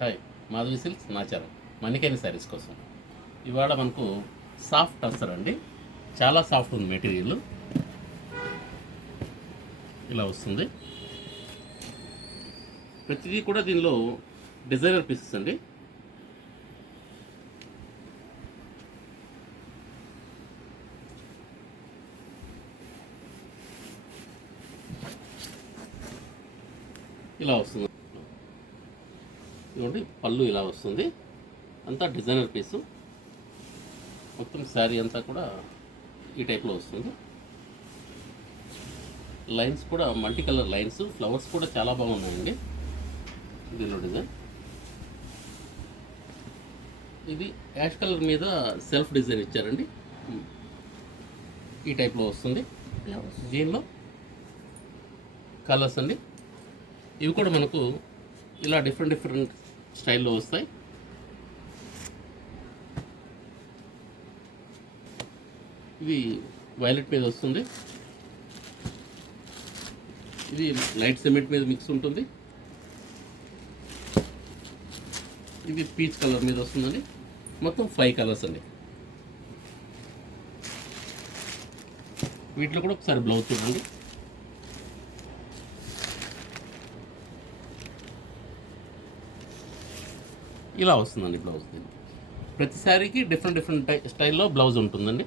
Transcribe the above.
Hi, Madhavi silks Nacharam మణికేని saris కోసం. ఇవాళ మనకు సాఫ్ట్ టర్సర్ అండి. చాలా సాఫ్ట్ ఉంది మెటీరియల్. ఇలా వస్తుంది. ప్రతిదీ కూడా దీనిలో డిజైనర్ పీసెస్ అండి. ఇలా వస్తుంది. ఇదిగోండి, పళ్ళు ఇలా వస్తుంది. అంతా డిజైనర్ పీసు. మొత్తం శారీ అంతా కూడా ఈ టైప్లో వస్తుంది. లైన్స్ కూడా మల్టీ కలర్ లైన్స్, ఫ్లవర్స్ కూడా చాలా బాగున్నాయండి దీనిలో డిజైన్. ఇది యాష్ కలర్ మీద సెల్ఫ్ డిజైన్ ఇచ్చారండి. ఈ టైప్లో వస్తుంది. దీనిలో కలర్స్ అండి. ఇవి కూడా మనకు ఇలా డిఫరెంట్ స్టైల్లో వస్తాయి. ఇది వైలెట్ మీద వస్తుంది. ఇది లైట్ సిమెంట్ మీద మిక్స్ ఉంటుంది. ఇది పీచ్ కలర్ మీద వస్తుందండి. మొత్తం 5 కలర్స్ అండి. వీటిలో కూడా ఒకసారి బ్లౌజ్ చూడండి. ఇలా వస్తుందండి బ్లౌజ్. ప్రతి శారీకి డిఫరెంట్ స్టైల్లో బ్లౌజ్ ఉంటుందండి.